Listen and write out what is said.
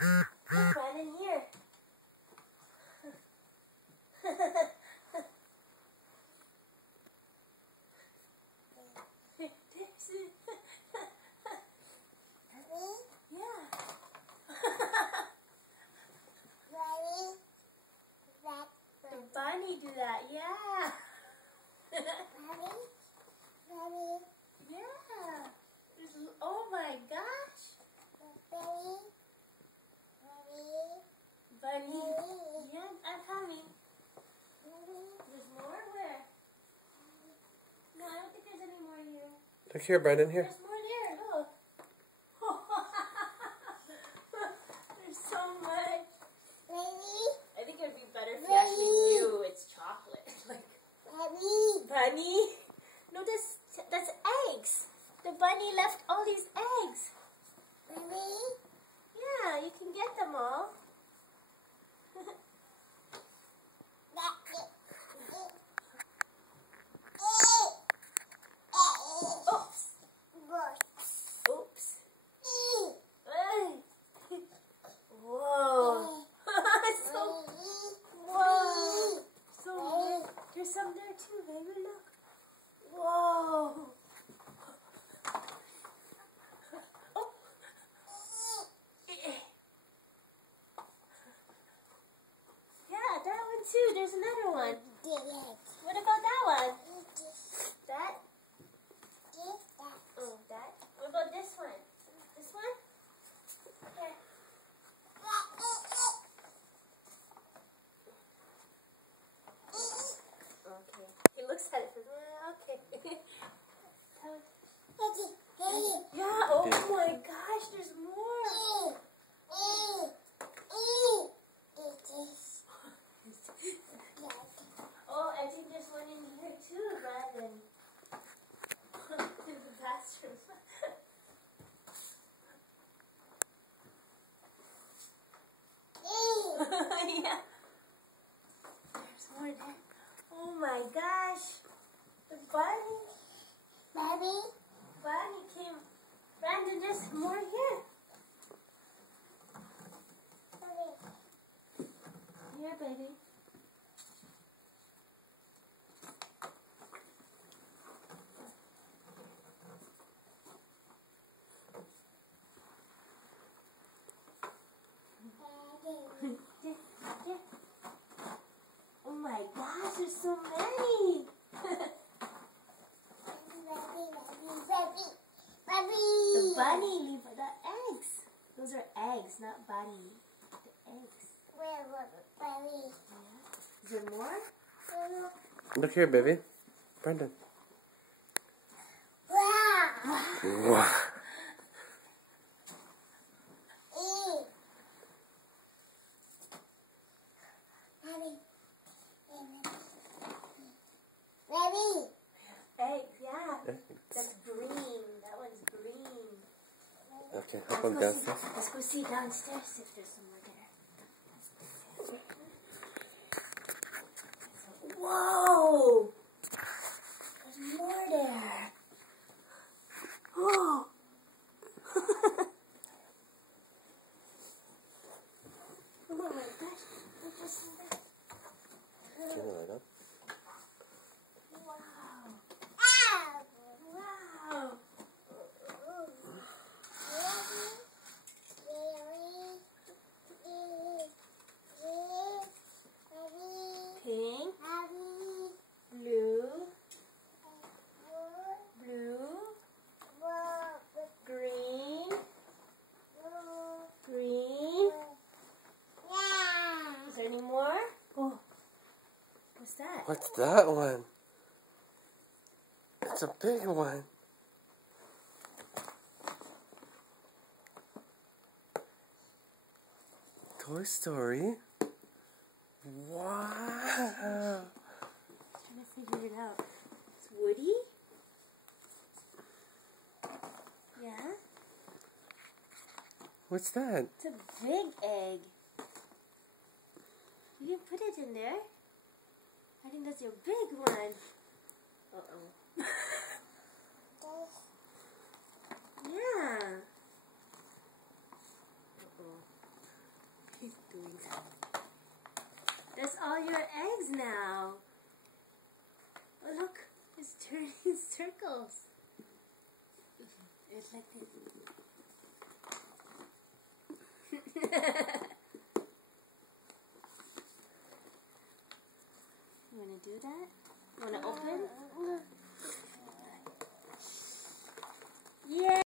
There's one in here. Yeah. The bunny do that, yeah. Yeah. Oh my gosh. Bunny. Yeah, I'm coming. There's more? Where? No, I don't think there's any more here. Look here, Brendan, here. There's more there, look. There's so much. I think it would be better if you actually knew it's chocolate. Like, bunny? No, that's eggs. The bunny left all these eggs. Yeah, you can get them all. Oops. Hey. Whoa. Whoa. So there's some there too, baby. Look. Whoa. Oh. Yeah, that one too. There's another one. What about that one? That? Oh, that? What about this one? This one? Okay. Okay. He looks at it and says, okay. Yeah, oh my gosh, there's more. Oh, I think there's one in here too, Brandon. In the bathroom. Yeah. There's more there. Oh my gosh. The bunny came. Brandon, there's more here. Here, baby. Yeah. Oh my gosh, there's so many. The bunny leave the eggs. Those are eggs, not bunny. The eggs. Yeah. Is there more? Look here, baby. Brendan. Wow. Eggs, yeah. That's green. That one's green. Okay, hop on downstairs. Let's go see downstairs if there's some more there. Whoa! There's more there. Oh! Oh my gosh. Look, there's some there. Turn the light on. Wow. Pink, blue, green. Is there any more? Oh, what's that? What's that one? It's a big one. Toy Story. Wow. I'm trying to figure it out. It's Woody? Yeah? What's that? It's a big egg. You can put it in there. I think that's your big one. Uh-oh. Yeah. Uh-oh. That's all your eggs now. Oh, look, it's turning circles. It's like this. You want to do that? You want to open? Yeah.